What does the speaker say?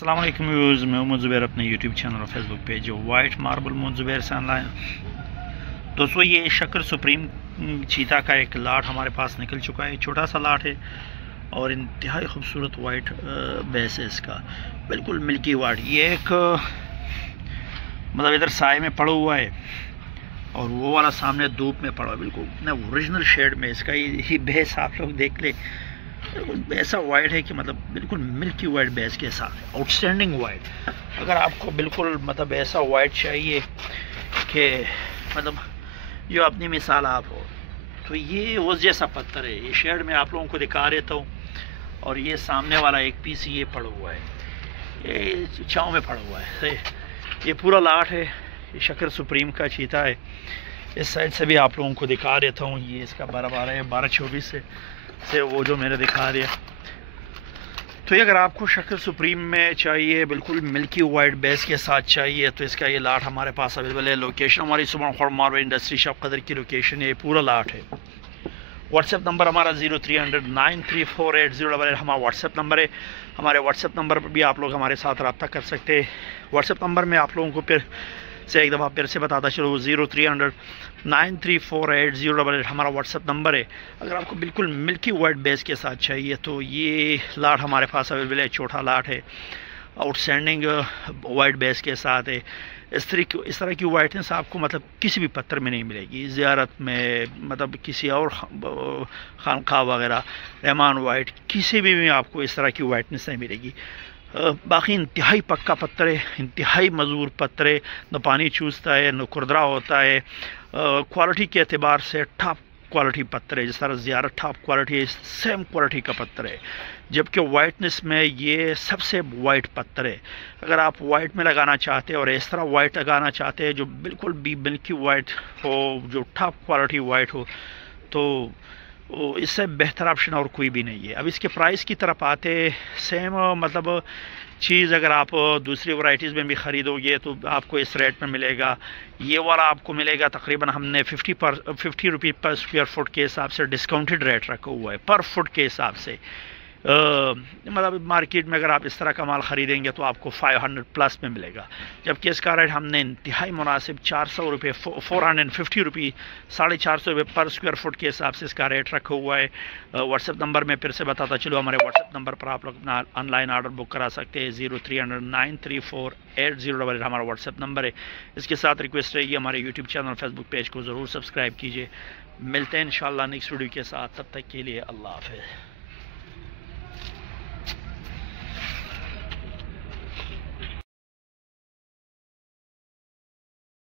السلام علیکم ویوز، میں محمد زبیر اپنے یوٹیوب چینل اور فیس بک پیج جو وائٹ ماربل محمد زبیر سے آن لائن دوستو، یہ شکر سپریم چیتا کا ایک لاٹ ہمارے پاس نکل چکا ہے. چھوٹا سا لاٹ ہے اور انتہائی خوبصورت وائٹ بیس ہے اس کا، بالکل ملکی وائٹ. یہ ایک مطلب ادھر سائے میں پڑا ہوا ہے اور وہ والا سامنے دھوپ میں پڑا ہوا ہے. بالکل اوریجنل شیڈ میں اس کا یہ بیس آپ لوگ دیکھ لیں. بالکل ایسا وائٹ ہے کہ مطلب بالکل ملکی وائٹ بیس کے ساتھ آؤٹ اسٹینڈنگ وائٹ. اگر آپ کو بالکل مطلب ایسا وائٹ چاہیے کہ مطلب جو اپنی مثال آپ ہو، تو یہ اس جیسا پتھر ہے. یہ شیڈ میں آپ لوگوں کو دکھا دیتا ہوں. اور یہ سامنے والا ایک پیس یہ پڑا ہوا ہے، یہ چھاؤں میں پڑا ہوا ہے. یہ پورا لاٹ ہے، یہ شکر سپریم کا چیتا ہے. اس سائڈ سے بھی آپ لوگوں کو دکھا دیتا ہوں. یہ اس کا 12 ہے، 12-24 سے وہ جو میں نے دکھا دیا. تو یہ اگر آپ کو شکر سپریم میں چاہیے، بالکل ملکی وائٹ بیس کے ساتھ چاہیے، تو اس کا یہ لاٹ ہمارے پاس اویلیبل ہے. لوکیشن ہماری سبحان خور ماربل انڈسٹری شاپ قدر کی لوکیشن ہے. یہ پورا لاٹ ہے. واٹس ایپ نمبر ہمارا 0300934808 ہمارا واٹس ایپ نمبر ہے. ہمارے واٹس ایپ نمبر پر بھی آپ لوگ ہمارے ساتھ رابطہ کر سکتے ہیں. واٹس ایپ نمبر میں آپ لوگوں کو ایک دفعہ پھر سے بتاتا چلو، 0300934808 ہمارا واٹس ایپ نمبر ہے. اگر آپ کو بالکل ملکی وائٹ بیس کے ساتھ چاہیے تو یہ لاٹ ہمارے پاس اویلیبل ہے. چھوٹا لاٹ ہے، آؤٹ اسٹینڈنگ وائٹ بیس کے ساتھ ہے. اس طرح کی وائٹنس آپ کو مطلب کسی بھی پتھر میں نہیں ملے گی. زیارت میں مطلب کسی اور خانقاہ وغیرہ، رحمان وائٹ، کسی بھی آپ کو اس طرح کی وائٹنس نہیں ملے گی. باقی انتہائی پکا پتھر ہے، انتہائی مضبوط پتھر ہے. نہ پانی چوستا ہے، نہ کھردرا ہوتا ہے. کوالٹی کے اعتبار سے ٹاپ کوالٹی پتھر ہے. جس طرح زیارت ٹاپ کوالٹی ہے، سیم کوالٹی کا پتھر ہے. جبکہ وائٹنس میں یہ سب سے وائٹ پتھر ہے. اگر آپ وائٹ میں لگانا چاہتے ہیں اور اس طرح وائٹ لگانا چاہتے ہیں جو بالکل بھی ملکی وائٹ ہو، جو ٹاپ کوالٹی وائٹ ہو، تو اس سے بہتر آپشن اور کوئی بھی نہیں ہے. اب اس کے پرائس کی طرف آتے، سیم مطلب چیز اگر آپ دوسری ورائٹیز میں بھی خریدو گے تو آپ کو اس ریٹ میں ملے گا. یہ والا آپ کو ملے گا تقریباً، ہم نے 50 روپی پر اسکوائر فٹ کے حساب سے ڈسکاؤنٹڈ ریٹ رکھا ہوا ہے، پر فٹ کے حساب سے. مطلب مارکیٹ میں اگر آپ اس طرح کا مال خریدیں گے تو آپ کو 500 پلس میں ملے گا. جبکہ اس کا ریٹ ہم نے انتہائی مناسب 400 روپے، 450 روپی، 450 روپے پر اسکوائر فٹ کے حساب سے اس کا ریٹ رکھا ہوا ہے. واٹس ایپ نمبر میں پھر سے بتاتا چلو، ہمارے واٹس ایپ نمبر پر آپ لوگ آن لائن آرڈر بک کرا سکتے ہیں. 0300934808 ہمارا واٹس ایپ نمبر ہے. اس کے ساتھ ریکویسٹ رہے گی ہمارے یوٹیوب چینل اور فیس بک پیج کو ضرور سبسکرائب کیجیے. ملتے ہیں انشاءاللہ نیکسٹ ویڈیو کے ساتھ. تب تک کے لیے اللہ حافظ.